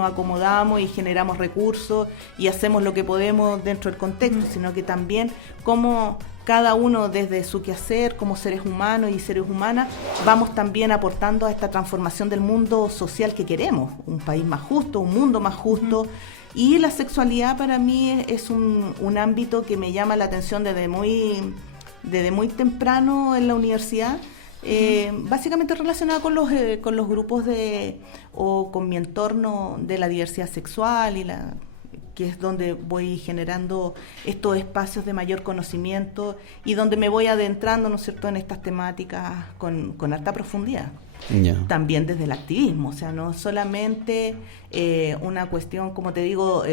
nos acomodamos y generamos recursos y hacemos lo que podemos dentro del contexto, sino que también cómo cada uno desde su quehacer como seres humanos y seres humanas vamos también aportando a esta transformación del mundo social que queremos, un país más justo, un mundo más justo. Y la sexualidad para mí es un ámbito que me llama la atención desde muy temprano en la universidad. Básicamente relacionada con los grupos o con mi entorno de la diversidad sexual que es donde voy generando estos espacios de mayor conocimiento y donde me voy adentrando, ¿no es cierto?, en estas temáticas con alta profundidad. Yeah. También desde el activismo, o sea, no solamente una cuestión, como te digo,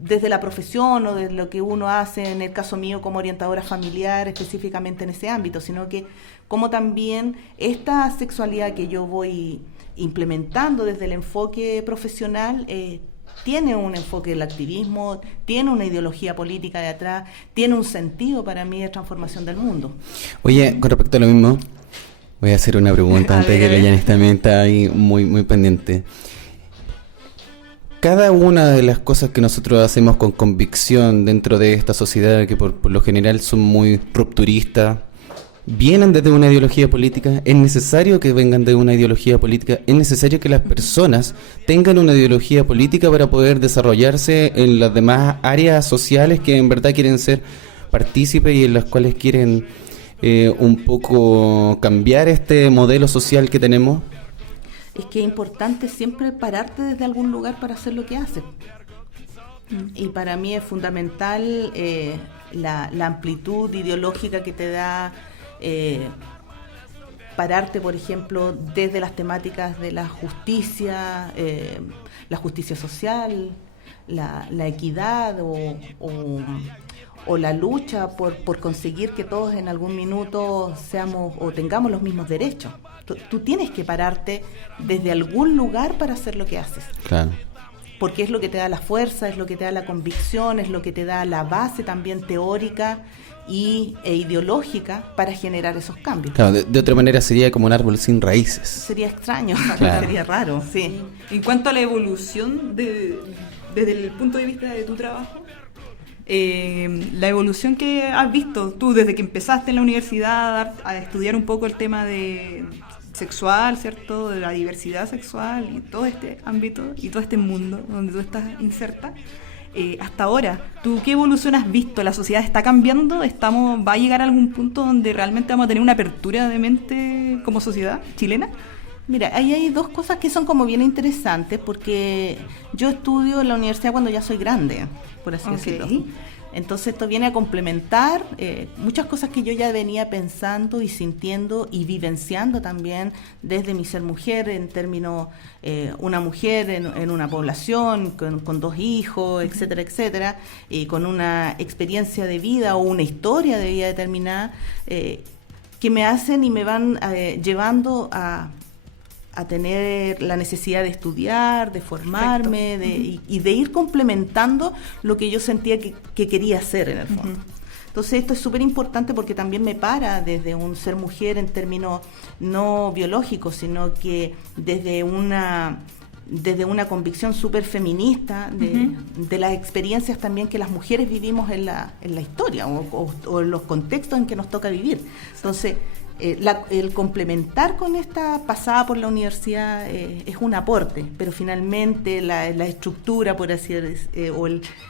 desde la profesión o de lo que uno hace, en el caso mío como orientadora familiar, específicamente en ese ámbito, sino que como también esta sexualidad que yo voy implementando desde el enfoque profesional tiene un enfoque del activismo, tiene una ideología política de atrás, tiene un sentido para mí de transformación del mundo. Oye, con respecto a lo mismo, voy a hacer una pregunta antes de que Leyanis también está ahí muy, muy pendiente. Cada una de las cosas que nosotros hacemos con convicción dentro de esta sociedad, que por lo general son muy rupturistas, vienen desde una ideología política. ¿Es necesario que vengan de una ideología política? ¿Es necesario que las personas tengan una ideología política para poder desarrollarse en las demás áreas sociales que en verdad quieren ser partícipes y en las cuales quieren un poco cambiar este modelo social que tenemos? Es que es importante siempre pararte desde algún lugar para hacer lo que haces. Y para mí es fundamental la amplitud ideológica que te da pararte, por ejemplo, desde las temáticas de la justicia social, la equidad o la lucha por conseguir que todos en algún minuto seamos o tengamos los mismos derechos. Tú tienes que pararte desde algún lugar para hacer lo que haces. Claro. Porque es lo que te da la fuerza, es lo que te da la convicción, es lo que te da la base también teórica e ideológica para generar esos cambios. Claro, de otra manera sería como un árbol sin raíces. Sería extraño, claro. Sería raro, sí. En cuanto a la evolución desde el punto de vista de tu trabajo, la evolución que has visto tú desde que empezaste en la universidad a estudiar un poco el tema de sexual, ¿cierto?, de la diversidad sexual y todo este ámbito y todo este mundo donde tú estás inserta, hasta ahora, ¿tú qué evolución has visto? ¿La sociedad está cambiando? ¿Va a llegar a algún punto donde realmente vamos a tener una apertura de mente como sociedad chilena? Mira, ahí hay dos cosas que son como bien interesantes, porque yo estudio en la universidad cuando ya soy grande, por así decirlo. Entonces esto viene a complementar muchas cosas que yo ya venía pensando y sintiendo y vivenciando también desde mi ser mujer, en términos una mujer en una población, con 2 hijos, etcétera, etcétera, con una experiencia de vida o una historia de vida determinada, que me hacen y me van llevando a tener la necesidad de estudiar, de formarme, y de ir complementando lo que yo sentía que quería hacer en el fondo. Entonces esto es súper importante porque también me para desde un ser mujer en términos no biológicos, sino que desde una convicción súper feminista de las experiencias también que las mujeres vivimos en la historia o en los contextos en que nos toca vivir. Entonces, el complementar con esta pasada por la universidad es un aporte, pero finalmente la estructura, por así decir,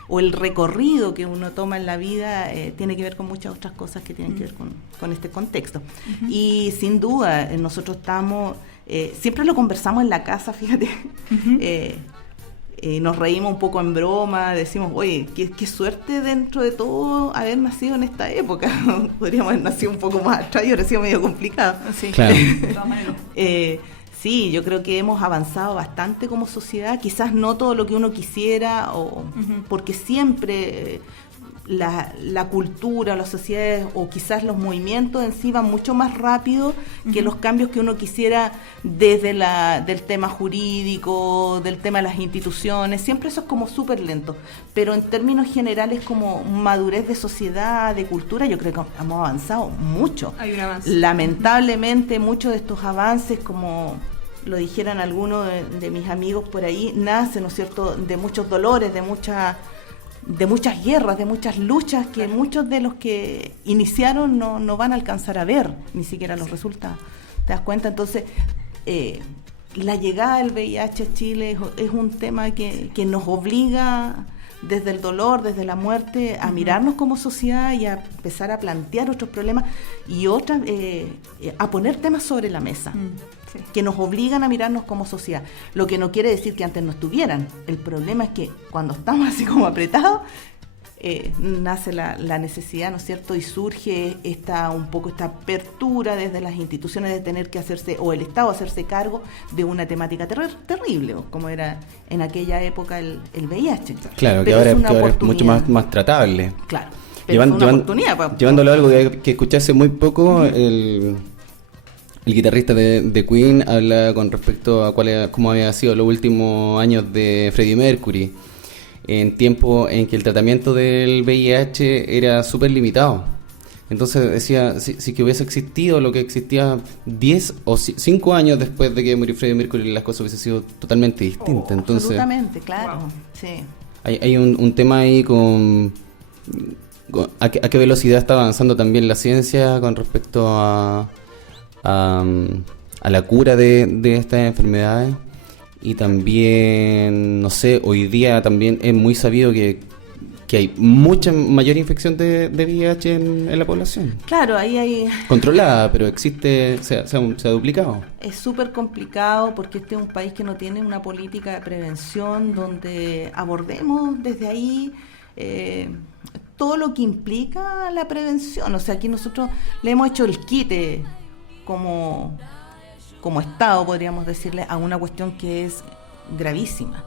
o el recorrido que uno toma en la vida tiene que ver con muchas otras cosas que tienen que ver con este contexto. Y sin duda, nosotros estamos, siempre lo conversamos en la casa, fíjate, nos reímos un poco en broma, decimos, oye, qué suerte dentro de todo haber nacido en esta época. Podríamos haber nacido un poco más atrás y hubiera sido medio complicado. Sí, claro. De todas maneras. Sí, yo creo que hemos avanzado bastante como sociedad, quizás no todo lo que uno quisiera, porque siempre la cultura, las sociedades o quizás los movimientos en sí van mucho más rápido que los cambios que uno quisiera desde del tema jurídico, del tema de las instituciones. Siempre eso es como súper lento, pero en términos generales como madurez de sociedad, de cultura, yo creo que hemos avanzado mucho. Hay un avance. Lamentablemente muchos de estos avances como lo dijeran algunos de mis amigos por ahí, nace, ¿no es cierto?, de muchos dolores, de muchas guerras, de muchas luchas que muchos de los que iniciaron no van a alcanzar a ver ni siquiera los resultados. ¿Te das cuenta? Entonces, la llegada del VIH a Chile es un tema que nos obliga desde el dolor, desde la muerte, a mirarnos como sociedad y a empezar a plantear otros problemas y a poner temas sobre la mesa. Sí. Que nos obligan a mirarnos como sociedad. Lo que no quiere decir que antes no estuvieran. El problema es que cuando estamos así como apretados, nace la necesidad, ¿no es cierto? Y surge esta apertura desde las instituciones de tener que hacerse, o el Estado hacerse cargo de una temática terrible, como era en aquella época el VIH. Claro, que ahora es mucho más tratable. Claro. Pero es una oportunidad. Llevándolo a algo que escuché hace muy poco, el guitarrista de Queen habla con respecto a cómo había sido los últimos años de Freddie Mercury, en tiempo en que el tratamiento del VIH era súper limitado. Entonces decía, si que hubiese existido lo que existía 10 o 5 años después de que murió Freddie Mercury, las cosas hubiesen sido totalmente distintas. Entonces, absolutamente, claro. Wow. Sí. Hay un tema ahí con a qué velocidad está avanzando también la ciencia con respecto a la cura de estas enfermedades. Y también, no sé, hoy día también es muy sabido que hay mucha mayor infección de VIH en la población. Claro, ahí hay... Controlada, pero existe, se ha duplicado. Es súper complicado porque este es un país que no tiene una política de prevención donde abordemos desde ahí todo lo que implica la prevención. O sea, aquí nosotros le hemos hecho el quite como Estado, podríamos decirle, a una cuestión que es gravísima.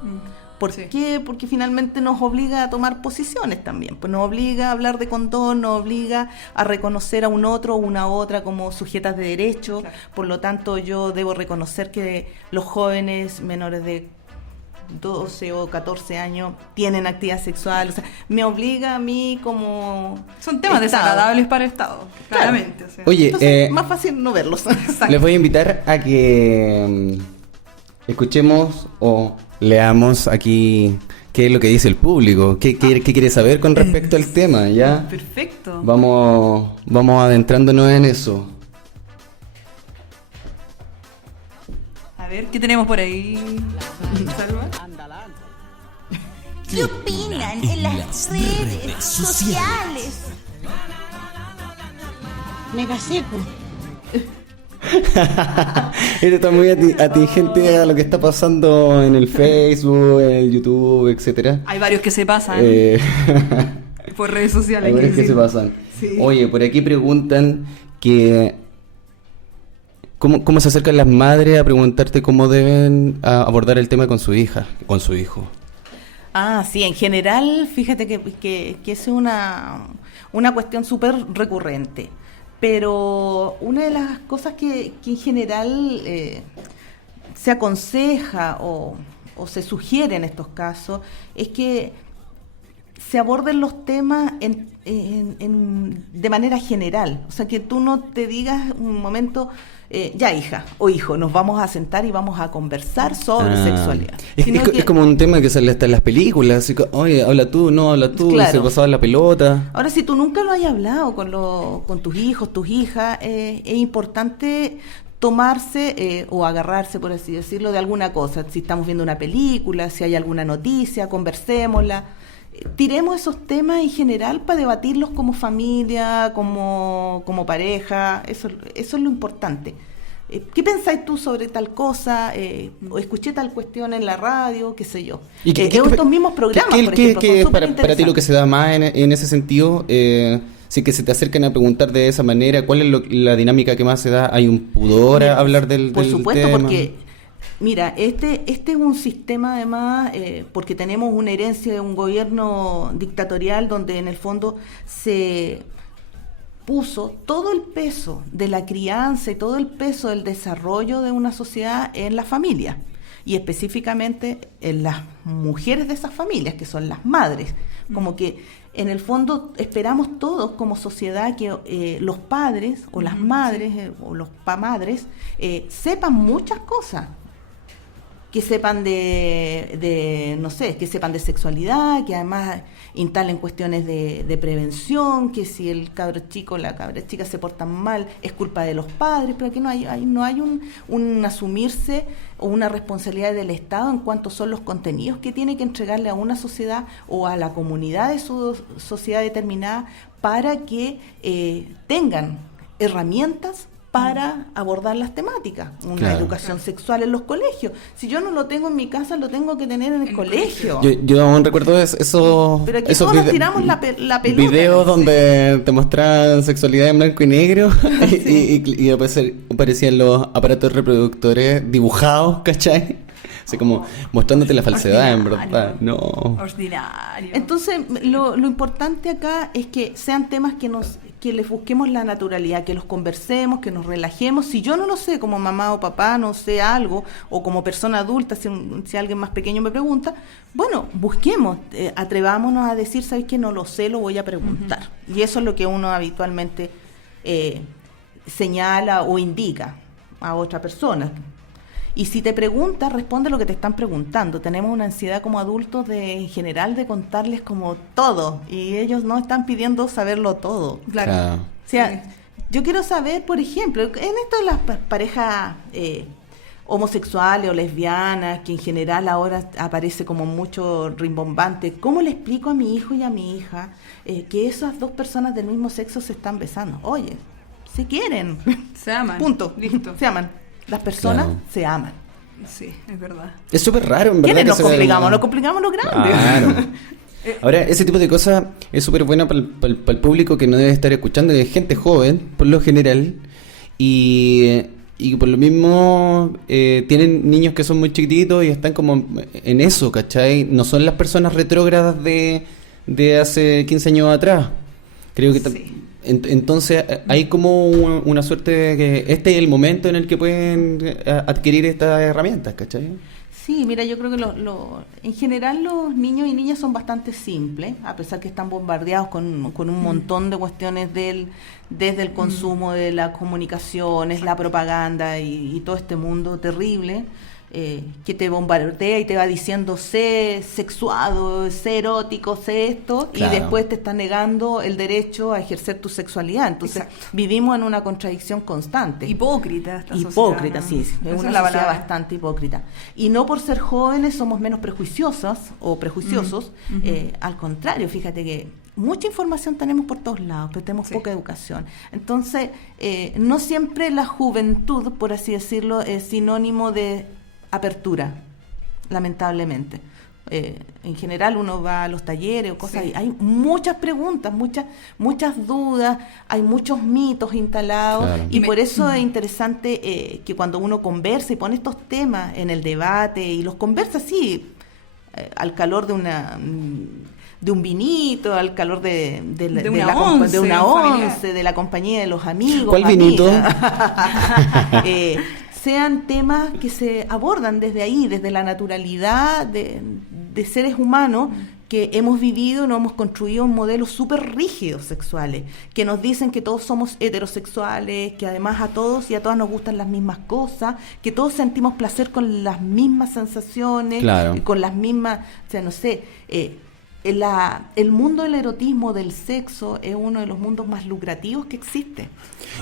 ¿Por qué? Porque finalmente nos obliga a tomar posiciones también. Pues nos obliga a hablar de condón, nos obliga a reconocer a un otro o una otra como sujetas de derecho. Claro. Por lo tanto, yo debo reconocer que los jóvenes menores de 12 o 14 años tienen actividad sexual. O sea, me obliga a mí como... Son temas desagradables para el Estado, claramente. Claro. O sea. Oye, entonces, más fácil no verlos. Les voy a invitar a que escuchemos o leamos aquí qué es lo que dice el público, qué quiere saber con respecto al tema, ¿ya? Perfecto. Vamos adentrándonos en eso. A ver, ¿qué tenemos por ahí? ¿Salva? ¿Qué opinan en las redes sociales? Me casé, pues. Esto está muy atingente a lo que está pasando en el Facebook, en el YouTube, etcétera. Hay varios que se pasan por redes sociales. Hay varios que se pasan. Sí. Oye, por aquí preguntan que ¿cómo se acercan las madres a preguntarte cómo deben abordar el tema con su hija, con su hijo? Ah, sí, en general, fíjate que es una cuestión súper recurrente. Pero una de las cosas que en general se aconseja o se sugiere en estos casos es que se aborden los temas de manera general. O sea, que tú no te digas un momento, ya hija o hijo, nos vamos a sentar y vamos a conversar sobre sexualidad. Es como un tema que sale hasta en las películas, así que, oye, habla tú, claro. Se pasaba la pelota. Ahora, si tú nunca lo hayas hablado con tus hijos, tus hijas, es importante tomarse o agarrarse, por así decirlo, de alguna cosa. Si estamos viendo una película, si hay alguna noticia, conversémosla. Tiremos esos temas en general para debatirlos como familia, como pareja. Eso es lo importante. ¿Qué pensáis tú sobre tal cosa? O escuché tal cuestión en la radio, qué sé yo. ¿Y estos mismos programas, por ejemplo, son súper para ti lo que se da más en ese sentido? Si que se te acercan a preguntar de esa manera, ¿cuál es la dinámica que más se da? ¿Hay un pudor a hablar del tema? Por supuesto, porque... Mira, este es un sistema además, porque tenemos una herencia de un gobierno dictatorial donde en el fondo se puso todo el peso de la crianza y todo el peso del desarrollo de una sociedad en la familia y específicamente en las mujeres de esas familias, que son las madres. Como que en el fondo esperamos todos como sociedad que los padres o las madres o los madres sepan muchas cosas. que sepan no sé, que sepan de sexualidad, que además instalen cuestiones de prevención, que si el cabro chico o la cabra chica se portan mal es culpa de los padres, pero que no hay un asumirse o una responsabilidad del Estado en cuanto son los contenidos que tiene que entregarle a una sociedad o a la comunidad de su sociedad determinada para que tengan herramientas para abordar las temáticas, una educación sexual en los colegios. Si yo no lo tengo en mi casa, lo tengo que tener en el colegio. Yo aún recuerdo esos pero aquí todos nos tiramos la pelota. Videos donde te mostraban sexualidad en blanco y negro y aparecían los aparatos reproductores dibujados, ¿cachai? Así como mostrándote la falsedad, en verdad. No. Ordinario. Entonces, lo importante acá es que sean temas que les busquemos la naturalidad, que los conversemos, que nos relajemos. Si yo no lo sé, como mamá o papá, no sé algo, o como persona adulta, si alguien más pequeño me pregunta, bueno, busquemos, atrevámonos a decir, ¿sabes qué? No lo sé, lo voy a preguntar. Y eso es lo que uno habitualmente señala o indica a otra persona. Y si te preguntas, responde lo que te están preguntando. Tenemos una ansiedad como adultos en general de contarles como todo, y ellos no están pidiendo saberlo todo. Claro. O sea, yo quiero saber, por ejemplo, en esto de las parejas homosexuales o lesbianas, que en general ahora aparece como mucho rimbombante, ¿cómo le explico a mi hijo y a mi hija que esas dos personas del mismo sexo se están besando? Oye, se quieren. Se aman. Punto. Listo. Se aman. Las personas se aman. Sí, es verdad. Es súper raro, en verdad. ¿Quiénes nos complicamos? Nos complicamos lo grande. Claro. Ahora, ese tipo de cosas es súper bueno para el público que no debe estar escuchando, de gente joven, por lo general, y por lo mismo tienen niños que son muy chiquititos y están como en eso, ¿cachai? No son las personas retrógradas de hace 15 años atrás. Creo que sí. Entonces hay como una suerte de que este es el momento en el que pueden adquirir estas herramientas, ¿cachai? Sí, mira, yo creo que en general los niños y niñas son bastante simples, a pesar que están bombardeados con un montón de cuestiones desde el consumo de las comunicaciones, la propaganda y todo este mundo terrible. Que te bombardea y te va diciendo sé sexuado, sé erótico, sé esto, claro. Y después te está negando el derecho a ejercer tu sexualidad. Entonces vivimos en una contradicción constante. Hipócrita esta hipócrita, sociedad, sí, ¿no? es una sociedad bastante hipócrita. Y no por ser jóvenes somos menos prejuiciosas o prejuiciosos, al contrario, fíjate que mucha información tenemos por todos lados, pero tenemos poca educación. Entonces, no siempre la juventud, por así decirlo, es sinónimo de apertura, lamentablemente. En general uno va a los talleres o cosas y hay muchas preguntas, muchas dudas, hay muchos mitos instalados, claro. Y por eso es interesante que cuando uno conversa y pone estos temas en el debate y los conversa así, al calor de un vinito, al calor de una once, de la compañía de los amigos. ¿Cuál vinito? Sean temas que se abordan desde ahí, desde la naturalidad de seres humanos que hemos vivido, nos hemos construido modelos súper rígidos sexuales, que nos dicen que todos somos heterosexuales, que además a todos y a todas nos gustan las mismas cosas, que todos sentimos placer con las mismas sensaciones, claro. Con las mismas, o sea, no sé, el mundo del erotismo, del sexo, es uno de los mundos más lucrativos que existe.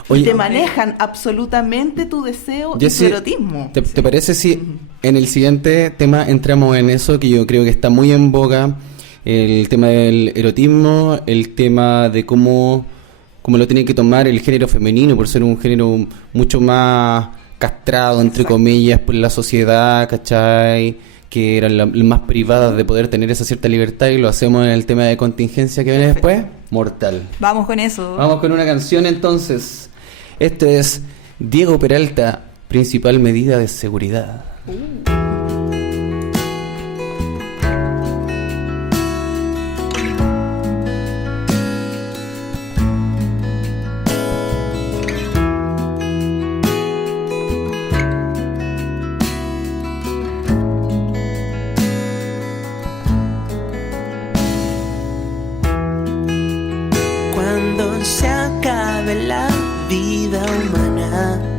Oye, y te manejan absolutamente tu deseo y tu erotismo. ¿Te parece si en el siguiente tema entramos en eso, que yo creo que está muy en boga, el tema del erotismo, el tema de cómo lo tiene que tomar el género femenino, por ser un género mucho más castrado, entre comillas, por la sociedad, ¿cachai? Que eran las más privadas de poder tener esa cierta libertad, y lo hacemos en el tema de contingencia que viene después. Mortal. Vamos con eso. Vamos con una canción entonces. Esto es Diego Peralta, Principal Medida de Seguridad. Cuando se acabe la vida humana,